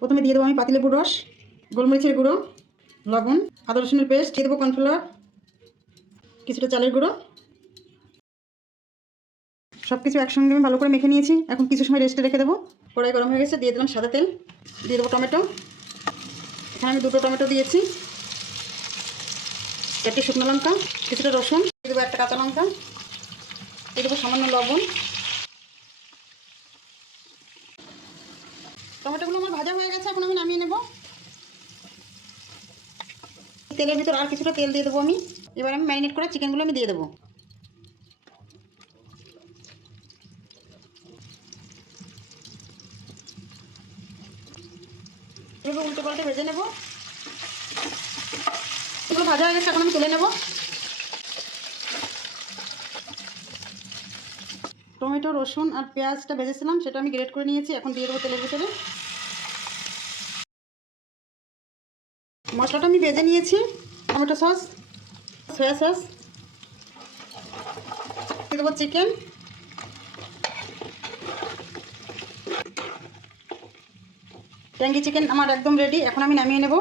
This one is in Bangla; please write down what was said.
প্রথমে দিয়ে দেবো আমি পাতিলেবুর রস, গোলমরিচের গুঁড়ো, লবণ, আদা রসুনের পেস্ট, দিয়ে দেবো কর্নফ্লাওয়ার, কিছুটা চালের গুঁড়ো। সব কিছু একসঙ্গে আমি ভালো করে মেখে নিয়েছি। এখন কিছু সময় রেস্টে রেখে দেবো। কড়াই গরম হয়ে গেছে, দিয়ে দিলাম সাদা তেল, দিয়ে দেবো টমেটো। এখানে আমি 2টো টমেটো দিয়েছি, 4টি শুকনো লঙ্কা, কিছুটা রসুন, দিয়ে দেবো 1টা কাঁচা লঙ্কা, দিয়ে দেবো সামান্য লবণ। টমেটোগুলো আমার ভাজা হয়ে গেছে, এখন আমি নামিয়ে নেব। তেলের ভিতর আর কিছুটা তেল দিয়ে দেবো আমি। এবার আমি ম্যারিনেট করা চিকেনগুলো আমি দিয়ে দেবো। এগুলো উল্টে পাল্টে ভেজে নেব। এগুলো ভাজা হয়ে গেছে, এখন আমি তুলে নেব। টমেটো, রসুন আর পেঁয়াজটা ভেজেছিলাম, সেটা আমি গ্রেট করে নিয়েছি, এখন দিয়ে দেবো তেলের ভিতরে। মশলাটা আমি ভেজে নিয়েছি, টমেটো সস, সয়া সস, দিয়ে দেবো চিকেন, ট্যাঙ্গি চিকেন আমার একদম রেডি। এখন আমি নামিয়ে নেব।